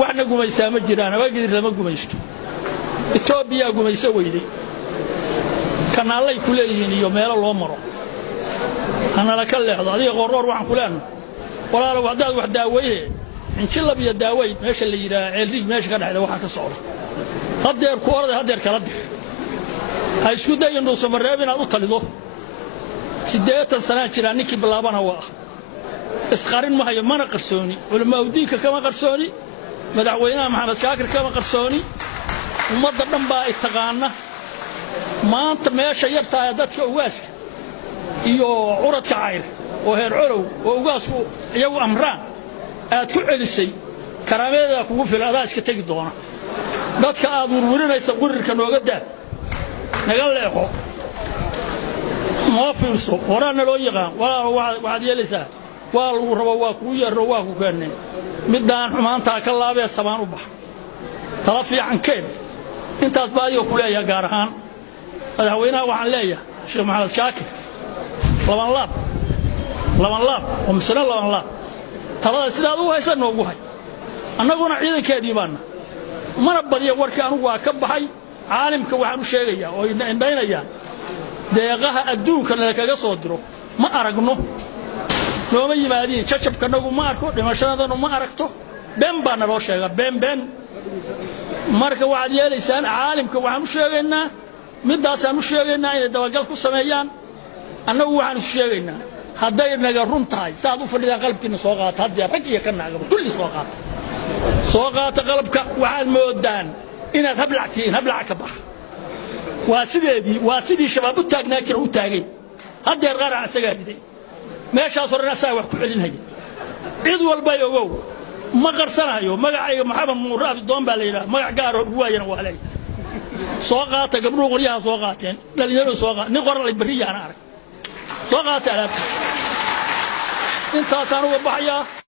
waxna gumaysta ma jiraan abaagii lama gumaysto Itoobiya gumaysa weyday kanaalay ku leeyihiin iyo meelo loo maro ana la ka leexdo adiga qoror waxaan ku leenahay walaalo wadaad wax daaweeye in jilab iyo daaweey meesha la yiraahdo ceelri meesha ka dhaxda waxa ka socda hadeer ku orday hadeer kala dir ha isku dayo inuu Soomaaliyeed inaad u talido 8 sano jiraan ninkii bilaabana waa isqarin ma hayo mana qarsooni ulama awdiinka kama qarsooni madaxweynaha Maxamed Shaakir kama qarsooni ummadda dhan baa taqaana maanta meesha yartaa dadka ugaaska iyo uradka cayr oo heer colow oo ugaasku iyagu amraan aad ku celisay karaameeda kugu filaada iska tagi doona dadka aad ururinaysa qurirka nooga daa naga leexo ma fiirso horana loo yaqaan waad yeelaysaa waa lagu rabo waa ku yaro waa ku keenay midaan xumaanta ka laabay sabaan u bax tala fiican keen intaas baadiyo ku leeyahay gaar ahaan madaxweynaha waxaan leeyahay Sheekh Maxamed Shaakir laban laab oo misna laban laab talada sidaad u haysan noogu hay annaguna ciidankeedii baana mana badiyo warkii anigu waa ka baxay caalamka waxaan u sheegayaa oo indhaynayaan deeqaha adduunka la kaga soo diro ma aragno nooma yimaadeen jajabkanagu ma arko dhimashadana ma aragto been baa naloo sheega been marka waxaad yeelaysaan caalamka waxaan u sheegaynaa midaasaan u sheegaynaa inay dabagal ku sameeyaan annagu waxaan u sheegaynaa hadday naga run tahay saad u fadhiyaan qalbkiina soo qaata haddii rag iyo ka naagaba kulli soo qaata qalbka waxaad moodaan inaad hablac ka bax waa sidii shabaab u taagnaa jira u taagay haddeer qarac isaga riday meeshaas horena saa wax ku celinaya cid walba ogow ma qarsanayo magacayga Maxamed Muuraad doon baa la yiraahdaa magac gaar ah waayana waa leeyahay soo qaata gabdhuhu qoryaha soo qaateen dhalinyaro soo qaat nin qoran la bariyana arag soo qaata alaabta intaas aan uga baxayaa